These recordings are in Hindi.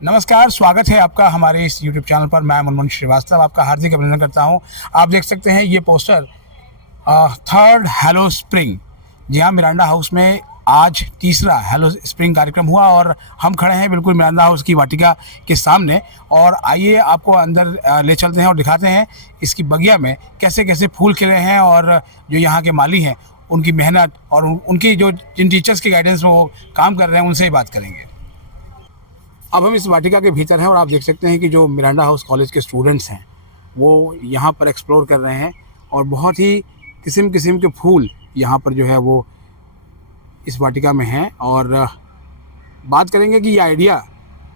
नमस्कार, स्वागत है आपका हमारे इस YouTube चैनल पर। मैं मनमोहन श्रीवास्तव आपका हार्दिक अभिनंदन करता हूं। आप देख सकते हैं ये पोस्टर थर्ड हेलो स्प्रिंग। जी हाँ, मिरांडा हाउस में आज तीसरा हेलो स्प्रिंग कार्यक्रम हुआ और हम खड़े हैं बिल्कुल मिरांडा हाउस की वाटिका के सामने। और आइए आपको अंदर ले चलते हैं और दिखाते हैं इसकी बगिया में कैसे कैसे फूल खिले हैं और जो यहाँ के माली हैं उनकी मेहनत और उनकी जो जिन टीचर्स की गाइडेंस में वो काम कर रहे हैं उनसे ही बात करेंगे। अब हम इस वाटिका के भीतर हैं और आप देख सकते हैं कि जो मिरांडा हाउस कॉलेज के स्टूडेंट्स हैं वो यहाँ पर एक्सप्लोर कर रहे हैं और बहुत ही किस्म किस्म के फूल यहाँ पर जो है वो इस वाटिका में हैं। और बात करेंगे कि ये आइडिया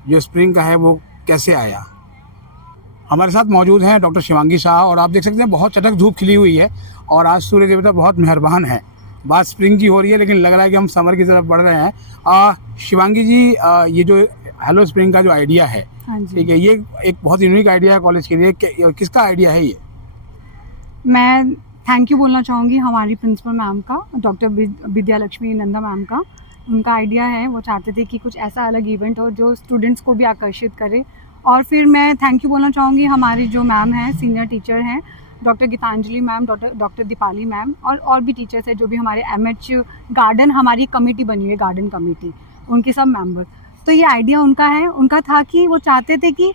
जो स्प्रिंग का है वो कैसे आया। हमारे साथ मौजूद हैं डॉक्टर शिवांगी शाह और आप देख सकते हैं बहुत चटक धूप खिली हुई है और आज सूर्य देवता बहुत मेहरबान है। बात स्प्रिंग की हो रही है लेकिन लग रहा है कि हम समर की तरफ बढ़ रहे हैं। शिवांगी जी, ये जो हेलो स्प्रिंग का जो आइडिया है, ठीक है, ये एक बहुत यूनिक आइडिया है कॉलेज के लिए। किसका आइडिया है ये? मैं थैंक यू बोलना चाहूँगी हमारी प्रिंसिपल मैम का, डॉक्टर विद्या लक्ष्मी नंदा मैम का। उनका आइडिया है, वो चाहते थे कि कुछ ऐसा अलग इवेंट हो जो स्टूडेंट्स को भी आकर्षित करे। और फिर मैं थैंक यू बोलना चाहूँगी हमारी जो मैम हैं, सीनियर टीचर हैं, doctor Geetanjali ma'am, doctor Deepali ma'am और भी टीचर्स हैं जो भी हमारे MH गार्डन, हमारी कमेटी बनी हुई है गार्डन कमेटी, उनके सब मेंबर। तो ये आइडिया उनका है, उनका था कि वो चाहते थे कि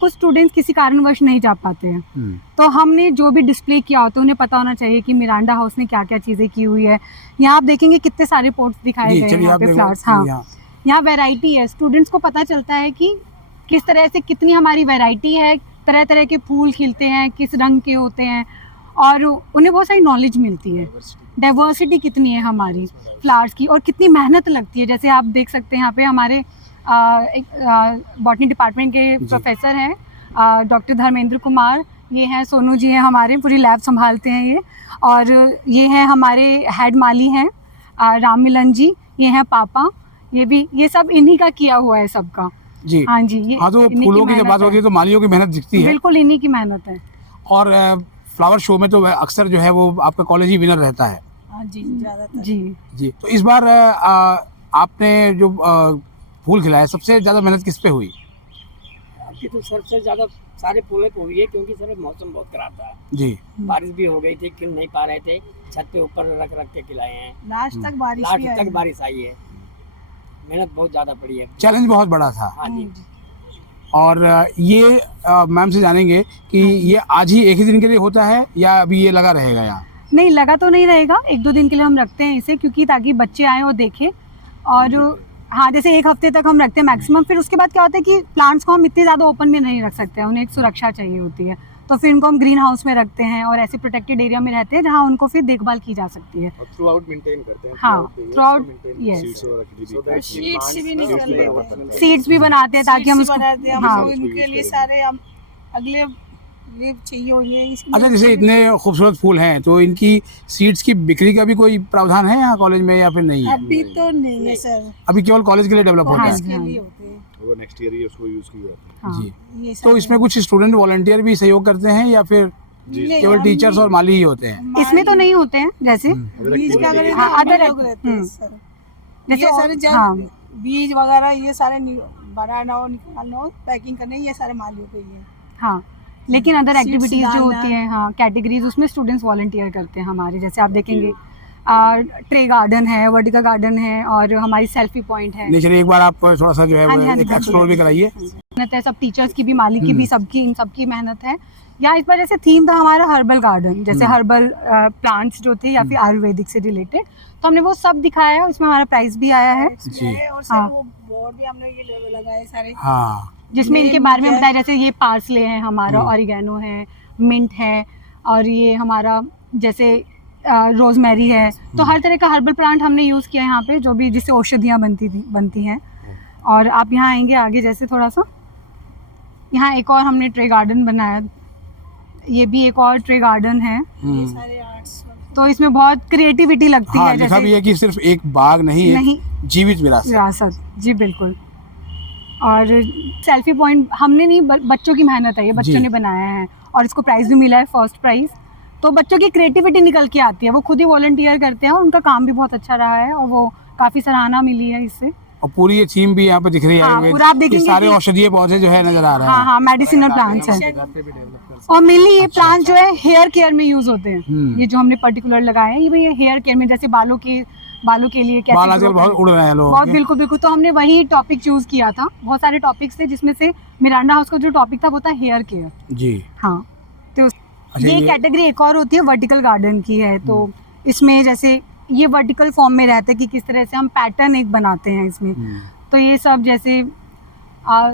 कुछ स्टूडेंट्स किसी कारणवश नहीं जा पाते हैं, तो हमने जो भी डिस्प्ले किया होता है उन्हें पता होना चाहिए कि मिरांडा हाउस ने क्या क्या चीज़ें की हुई है। यहाँ आप देखेंगे कितने सारे पोट्स दिखाए गए हैं यहाँ पे फ्लावर्स। हाँ, यहाँ वैरायटी है, स्टूडेंट्स को पता चलता है कि किस तरह से कितनी हमारी वैरायटी है, तरह तरह के फूल खिलते हैं, किस रंग के होते हैं, और उन्हें बहुत सारी नॉलेज मिलती है। डाइवर्सिटी कितनी है हमारी फ्लावर्स की और कितनी मेहनत लगती है। जैसे आप देख सकते हैं यहाँ पे हमारे बॉटनी डिपार्टमेंट के प्रोफेसर हैं डॉक्टर धर्मेंद्र कुमार, ये हैं सोनू जी हैं हमारे, पूरी लैब संभालते हैं ये। और ये हैं हमारे हेड माली हैं राम मिलन जी, ये हैं पापा, ये सब इन्हीं का किया हुआ है सबका जी। हाँ जी, ये तो फूलों की जब बात होती है तो मालियों की मेहनत दिखती है, बिल्कुल इन्हीं की मेहनत है। और फ्लावर शो में तो अक्सर जो है वो आपका कॉलेज ही विनर रहता है। जी ज़्यादातर जी। तो इस बार आपने जो फूल खिलाया सबसे ज़्यादा मेहनत किस पे हुई? आपकी तो सबसे ज़्यादा सारे फूलों को हुई है, क्योंकि सर मौसम बहुत खराब था जी, बारिश भी हो गई थी, खिल नहीं पा रहे थे, छत पे ऊपर रख के खिलाए हैं। लास्ट तक बारिश आई है, मेहनत बहुत ज़्यादा पड़ी है, चैलेंज बहुत बड़ा था। हाँ जी। और ये मैम से जानेंगे कि ये आज ही एक ही दिन के लिए होता है या अभी ये लगा रहेगा यहाँ? नहीं, लगा तो नहीं रहेगा, 1-2 दिन के लिए हम रखते हैं इसे, क्योंकि ताकि बच्चे आएँ और देखें। और हाँ, जैसे 1 हफ्ते तक हम रखते हैं मैक्सिमम। फिर उसके बाद क्या होता है कि प्लांट्स को हम इतने ज़्यादा ओपन में नहीं रख सकते हैं, उन्हें एक सुरक्षा चाहिए होती है, तो फिर इनको हम ग्रीन हाउस में रखते हैं और ऐसे प्रोटेक्टेड एरिया में रहते हैं जहाँ उनको फिर देखभाल की जा सकती है। थ्रू आउट मेंटेन करते हैं। हाँ, थ्रू आउट, यस, सीड्स भी बनाते हैं ताकि हम उनके लिए सारे हम अगले लीव चाहिए होंगे। अच्छा, जैसे इतने खूबसूरत फूल हैं तो इनकी सीड्स की बिक्री का भी कोई प्रावधान है यहाँ कॉलेज में या फिर नहीं है? अभी तो नहीं है सर, अभी केवल कॉलेज के लिए डेवलप होता है। वो नेक्स्ट ईयर ही उसको यूज किया जाता है। जी, तो इसमें कुछ स्टूडेंट वॉलंटियर भी सहयोग करते हैं या फिर केवल टीचर्स और माली ही होते हैं? इसमें तो नहीं होते हैं, जैसे बीज वगैरह ये सारे बनाना और निकालना और पैकिंग करना, ये सारे मालियों के ही है। हाँ, लेकिन अदर एक्टिविटीज जो होती हैं, हाँ, कैटेगरीज, उसमें स्टूडेंट्स वॉलंटियर करते हैं हमारे। जैसे आप देखेंगे ट्रे गार्डन है, वर्टिकल गार्डन है और हमारी सेल्फी पॉइंट है। चलिए एक बार आप थोड़ा सा जो है एक एक्सप्लोर भी कराइए। मेहनत है सब टीचर्स की भी, माली की भी, सबकी, इन सबकी मेहनत है। यहाँ इस बार जैसे थीम था हमारा हर्बल गार्डन, जैसे हर्बल प्लांट्स जो थे या फिर आयुर्वेदिक से रिलेटेड, तो हमने वो सब दिखाया है। उसमें हमारा प्राइस भी आया है और सर वो बोर्ड भी हमने ये लगाए सारे, हाँ, जिसमें इनके बारे में बताया। जैसे ये पार्सले है हमारा, ऑरिगेनो है, मिंट है, और ये हमारा जैसे रोजमेरी है। तो हर तरह का हर्बल प्लांट हमने यूज़ किया है यहाँ पे, जो भी जिससे औषधियाँ बनती हैं। और आप यहाँ आएंगे आगे, जैसे थोड़ा सा यहाँ एक और हमने ट्रे गार्डन बनाया, ये भी एक और ट्रे गार्डन है। ये सारे आर्ट्स, तो इसमें बहुत क्रिएटिविटी लगती है। लिखा भी है कि सिर्फ एक बाग नहीं, जीवित विरासत। जी बिल्कुल। और सेल्फी पॉइंट हमने नहीं, बच्चों की मेहनत है, ये बच्चों ने बनाया है और इसको प्राइज़ भी मिला है, फर्स्ट प्राइज़। तो बच्चों की क्रिएटिविटी निकल के आती है, वो खुद ही वॉलंटियर करते हैं और उनका काम भी बहुत अच्छा रहा है और वो काफ़ी सराहना मिली है इससे। और पूरी ये थीम भी यहाँ पे दिख रही है हाँ, आयुर्वेद। पूरा आप ये देखेंगे सारे कि- औषधीय पौधे जो है नजर आ रहे हैं। हाँ हाँ, मेडिसिनल प्लांट्स हैं। और मेनली ये प्लांट जो है हेयर केयर में यूज होते हैं। ये जो हमने पर्टिकुलर लगाए हैं ये हेयर केयर में, जैसे बालों के लिए कैसे बाल grow आजकल बहुत करने- उड़ रहे हैं लोग बहुत बिल्कुल बिल्कुल। तो हमने वही टॉपिक चूज किया था। बहुत सारे टॉपिक्स थे जिसमें से मिरांडा हाउस का जो टॉपिक था वो था हेयर केयर। जी। हाँ, तो अच्छा, ये कैटेगरी एक और होती है वर्टिकल गार्डन की है। तो इसमें जैसे ये वर्टिकल फॉर्म में रहता है कि किस तरह से हम पैटर्न एक बनाते हैं इसमें। तो ये सब जैसे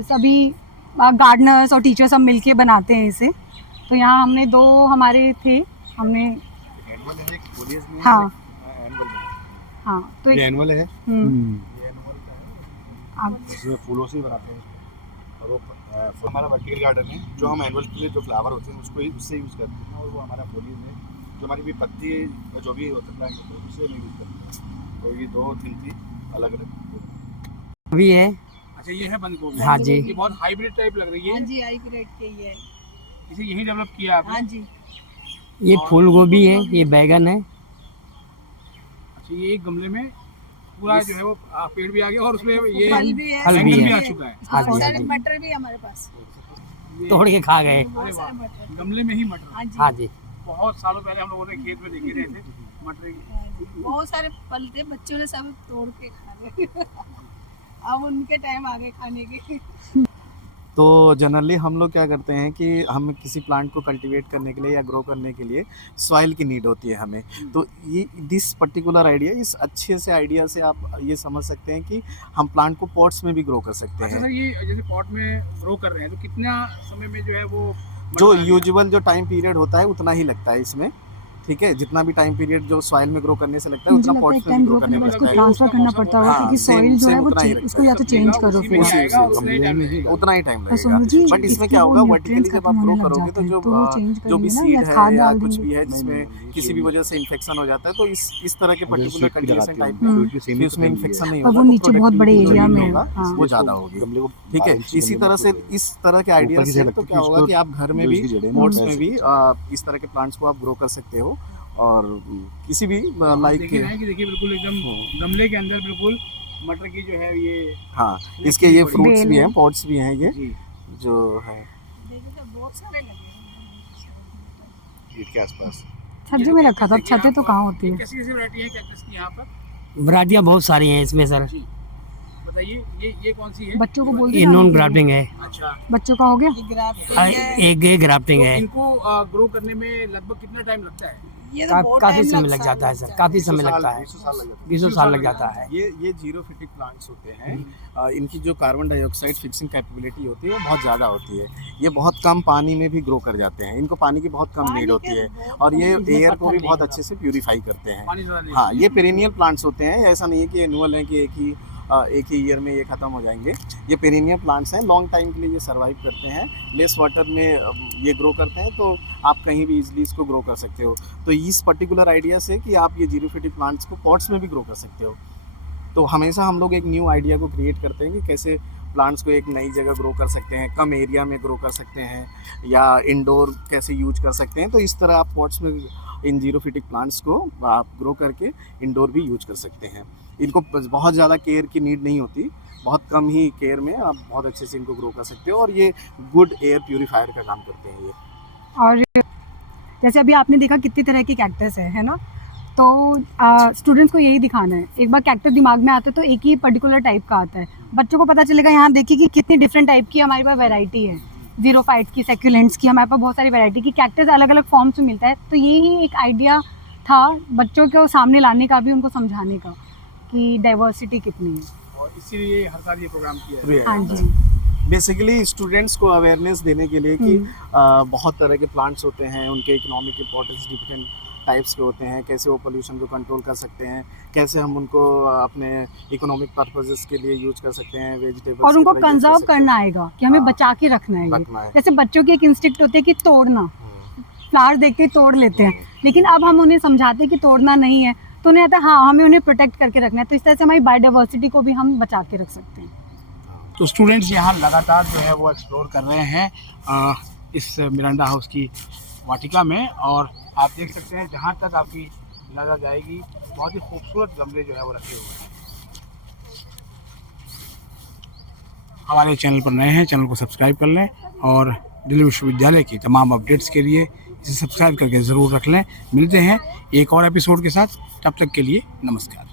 सभी गार्डनर्स और टीचर सब मिलके बनाते हैं इसे। तो यहाँ हमने 2 हमारे थे, हमने हाँ हाँ तो ये एनुअल है, इसमें फूलों से ही बनाते हैं। और वो हमारा वर्टिकल गार्डन है, जो हम एनुअल के लिए जो फ्लावर होते हैं उसको उससे यूज़ करते हैं। और वो हमारा फोलियज में जो हमारी भी पत्ती जो भी होता है प्लांट होता है उससे यूज़ करते हैं। तो ये 2-3 चीज़ अलग अलग भी है। अच्छा, ये है बंद गोभी। हाँ जी। ये बहुत हाइब्रिड टाइप लग रही हाँ है। जी, हाइब्रिड के ही है। इसे यही डेवलप किया आपने? हाँ जी। ये फूल गोभी है, ये बैगन है। अच्छा, ये एक गमले में पूरा जो है वो पेड़ भी आ गया और उसमें ये फल भी है, फल भी बैंगन है। भी आ चुका है। हाँ जी, बहुत हाँ सारे जी। मटर भी हमारे पास। तोड़ के खा गए। बहुत सारे मटर। गमले में ही मटर। हाँ जी। हाँ जी। बहुत सालों पहले हम लोगों ने खेत में देखे रहे थे मटर की। हाँ जी, बहुत सारे फल थे, बच्चों ने सब तोड़ के खा गए। अब उनके टाइम आ गए खाने के। तो जनरली हम लोग क्या करते हैं कि हम किसी प्लांट को कल्टीवेट करने के लिए या ग्रो करने के लिए सॉइल की नीड होती है हमें। तो ये दिस पर्टिकुलर आइडिया, इस अच्छे से आइडिया से आप ये समझ सकते हैं कि हम प्लांट को पॉट्स में भी ग्रो कर सकते अच्छा हैं। सर, ये जैसे पॉट में ग्रो कर रहे हैं तो कितना समय में जो है वो जो मटर आ गया? यूजुअल जो टाइम पीरियड होता है उतना ही लगता है इसमें, ठीक है। जितना भी टाइम पीरियड जो सॉइल में ग्रो करने से लगता है मुझे उतना लगता है पॉट्स एक में टाइम भी ग्रो ग्रो करने करने में में इसको लगता है। ट्रांसफर करना पड़ता होगा हाँ, क्योंकि सेम- सॉइल जो है सेम वो उतना ही लगता उसको है। या तो चेंज करो उसी फिर में आप। आएगा, उतना ही टाइम लगेगा। उतना ही टाइम और सोनू जी लगेगा। बट इसमें इसके क्या वो होगा, न्यूट्रिएंट्स वर्टिकली जब आप खत्म ग्रो होने लग करोगे जाते तो हैं, तो वो चेंज जो भी करेंगे ना, सीड या है खाद या डाल कुछ देंगे। भी है जिसमें किसी भी वजह से इन्फेक्शन हो जाता है, तो इस तरह के पर्टिकुलर स्वीट भी कल्टीवेशन लगाते टाइप हैं, में स्वीट भी सेम कि ही उसमें तो इन्फेक्शन नहीं पर होगा, वो तो नीचे बहुत बड़े productivity जो एरिया yield में होगा हाँ। वो ज़्यादा होगी। गमले को ठीक है, balance इसी करने तरह से में इस तरह के आइडिया ऊपर की से से तो लगती क्या है होगा कि आप घर में जो भी इसकी जड़ें हैं, पॉट्स वो में फैल भी सकती इस तरह के प्लांट्स को आप ग्रो कर सकते हो। और किसी भी आप लाइक देख ही रहे हैं कि देखिए बिल्कुल एकदम गमले के अंदर बिल्कुल मटर की जो है ये हाँ, इसके ये फ्रूट्स बेल भी है। हैं, पॉट्स भी हैं ये जी। जो है देखिए तो बहुत सारे लगे हैं। ईट के आसपास। छज्जे में रखा था, देखिए छतें तो आप- कहाँ होती ये है। कैसी कैसी वैरायटी है कैक्टस की यहाँ पर? वैरायटियाँ बहुत सारी हैं इसमें सर। जी बताइए, ये कौन सी है? बच्चों को बोल ये दो नॉन ना। ग्राफ्टिंग है। अच्छा, बच्चों का हो गया। ये ग्राफ्टिंग हाँ, है। एक ग्राफ्टिंग तो है। इनको ग्रो करने में लगभग कितना टाइम लगता है? ये तो बहुत काफी टाइम समय लग जाता है सर, काफी समय लगता है। 20 साल लग जाता है। 20 साल लग जाता है। ये जीरोफिटिक प्लांट्स होते हैं। इनकी जो कार्बन डाइऑक्साइड फिक्सिंग कैपेबिलिटी होती है वो बहुत ज़्यादा होती है। ये बहुत कम पानी में भी ग्रो कर जाते हैं। इनको पानी की बहुत कम पानी नीड के होती है बहुत और ये इसमें एयर पत्थर को भी नहीं बहुत होगा। अच्छे से प्यूरीफाई करते हैं। पानी ज़्यादा नहीं हाँ, ये पेरेनियल प्लांट्स होते हैं। ऐसा नहीं है कि एनुअल है कि एक ही ईयर में ये ख़त्म हो जाएंगे। ये पेरेनियल प्लांट्स हैं, लॉन्ग टाइम के लिए ये सर्वाइव करते हैं। लेस वाटर में ये ग्रो करते हैं, तो आप कहीं भी इजीली इसको ग्रो कर सकते हो। तो इस पर्टिकुलर आइडिया से कि आप ये जीरोफिटिक प्लांट्स को पॉट्स में भी ग्रो कर सकते हो। तो हमेशा हम लोग एक न्यू आइडिया को क्रिएट करते हैं कि कैसे प्लांट्स को एक नई जगह ग्रो कर सकते हैं, कम एरिया में ग्रो कर सकते हैं, या इंडोर कैसे यूज कर सकते हैं। तो इस तरह आप पॉट्स में इन जीरोफिटिक प्लांट्स को आप ग्रो करके इंडोर भी यूज कर सकते हैं। इनको बहुत ज़्यादा केयर की नीड नहीं होती, बहुत कम ही केयर में आप बहुत अच्छे से इनको ग्रो कर सकते हो। और ये गुड एयर प्यूरीफायर का काम करते हैं ये। और जैसे अभी आपने देखा कितनी तरह की कैक्टस है ना। तो स्टूडेंट्स को यही दिखाना है। एक बार कैक्टस दिमाग में आता है तो एक ही पर्टिकुलर टाइप का आता है। बच्चों को पता चलेगा यहाँ देखिए कि कितनी डिफरेंट टाइप की हमारे पास वैरायटी है। जीरोफाइट्स की, सेक्युलेंट्स की, हमारे पास बहुत सारी वैरायटी की कैक्टस अलग अलग फॉर्म्स में मिलता है। तो यही एक आइडिया था बच्चों को सामने लाने का भी, उनको समझाने का कि डाइवर्सिटी कितनी है। और इसीलिए हर साल ये प्रोग्राम किया है। हाँ जी। बेसिकली स्टूडेंट्स को अवेयरनेस देने के लिए कि बहुत तरह के प्लांट्स होते हैं, उनके इकोनॉमिक इंपॉर्टेंस डिफरेंट टाइप्स के होते हैं, कैसे वो पोल्यूशन को कंट्रोल कर सकते हैं, कैसे हम उनको अपने इकोनॉमिक पर्पसेस के लिए यूज कर सकते हैं, वेजिटेबल्स और उनको कंजर्व करना आएगा कि हमें हाँ, बचा के रखना है ये। रखना है। जैसे बच्चों की एक इंस्टिक्ट होती है कि तोड़ना, फ्लावर देखते ही तोड़ लेते हैं, लेकिन अब हम उन्हें समझाते हैं कि तोड़ना नहीं है, तो उन्हें आता है हाँ हमें उन्हें प्रोटेक्ट करके रखना है। तो इस तरह से हमारी बायोडाइवर्सिटी को भी हम बचा के रख सकते हैं। तो स्टूडेंट्स यहाँ लगातार जो है वो एक्सप्लोर कर रहे हैं इस मिरांडा हाउस की वाटिका में। और आप देख सकते हैं जहाँ तक आपकी नज़र जाएगी बहुत ही खूबसूरत गमले जो है वो रखे हुए हैं। हमारे चैनल पर नए हैं, चैनल को सब्सक्राइब कर लें और दिल्ली विश्वविद्यालय की तमाम अपडेट्स के लिए इसे सब्सक्राइब करके ज़रूर रख लें। मिलते हैं एक और एपिसोड के साथ, तब तक के लिए नमस्कार।